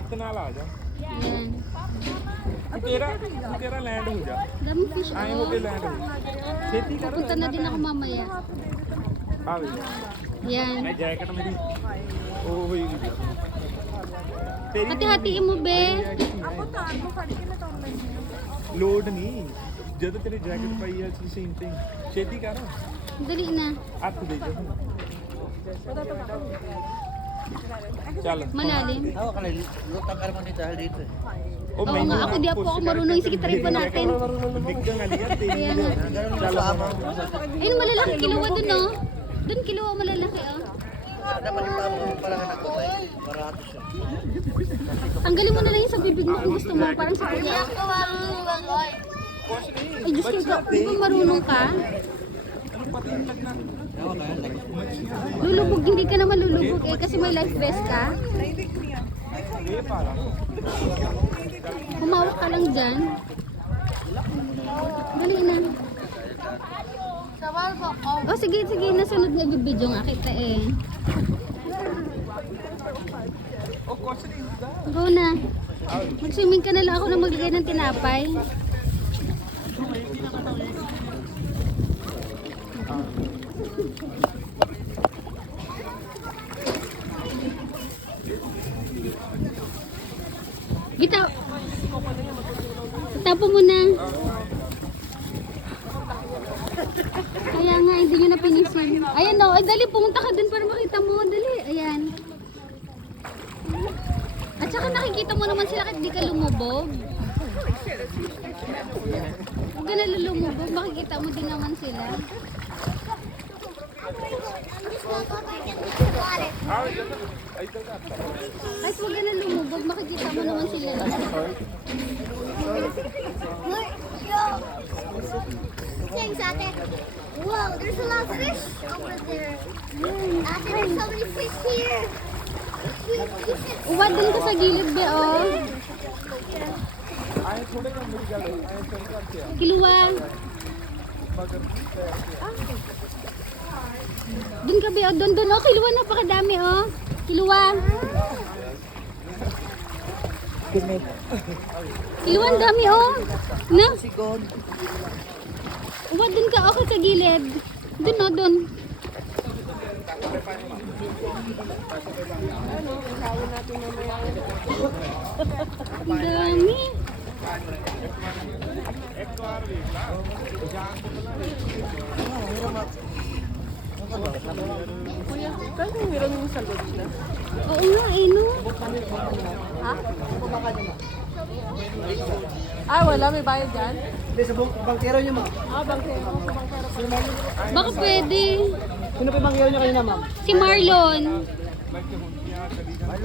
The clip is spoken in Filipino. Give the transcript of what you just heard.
ਨਾਲ ਆ ਜਾ Yan. ਤੂੰ ਤੇਰਾ ਲੈਂਡ ਹੋ ਜਾ Daming fish ਐਂ ਹੋ ਕੇ oh. ਲੈਂਡ ਹੋ ਛੇਤੀ ਕਰ Pupunta na din ako mamaya. ਆ ਵੇ Yan. ਮੈਂ ਜੈਕਟ ਮੇਰੀ ਉਹ ਹੋਈ ਗਈ ਤੇਰੀ Hati-hatiin mo, be. ਲੋਡ ਨਹੀਂ ਜਦੋਂ ਤੇਰੀ ਜੈਕਟ ਪਾਈ ਆ ਸੀਨ ਤੇ ਛੇਤੀ ਕਰ Dali na. ਹੱਥ ਦੇ ਜਾ ਚੱਲ Malalim. Tawa ka lang, lutang ka naman dito dahil dito eh. ਉਹ Oo nga, ako di ako marunong. Sige, try pa natin. Bigyan nga niya, tiri Ayan niya. nga. Ganun lang sa ama. Ayun, malalaki. Kiluwa dun, no? Dun, kiluwa malalaki, oh. Dapat yung tama mo para ka nagkutay. Para ato siya. Tanggalin mo na lang yung sa bibig mo kung gusto mo. Parang sa kuya. Ay, Diyos ko, di ba marunong ka? Tawa ka lang. Lulubog, hindi ka naman lulubog eh kasi may life vest ka. Humawak ka lang dyan. Dali na. Oh, sige, sige. Nasunod na video nga kita eh. Go na. Mag-swimming ka na lang, ako na maglagay ng tinapay. Gita. Tapo mo na. Kaya nga, hindi nyo na pinisin. Ayan o, ay dali, pumunta ka dun para makita mo. Dali, ayan. At saka nakikita mo naman sila kahit di ka lumubog. Huwag ka na lumubog, makikita mo din naman sila. Kahit huwag ka na lumubog, makikita mo naman sila. Thanks, Ate. Whoa, there's a lot of fish over there. Ate, there's so many fish here. Uwad din ka sa gilid, be, oh. Kiluwa. Dun ka, be, oh. Dun, oh. Kiluwa, napakadami, oh. Kiluwa. Kiluwa, ang dami, oh. Na? Sigon. Uwad din ka, okay, sa gilid. Dun, oh, dun. Ang dami. Oo nga, eh, no? Ah, wala. May bayad dyan? Hindi, sa bangkero niyo, ma'am. Ah, bangkero. Baka pwede. Sino pa yung bangkero niyo kanina, ma'am? Si Marlon.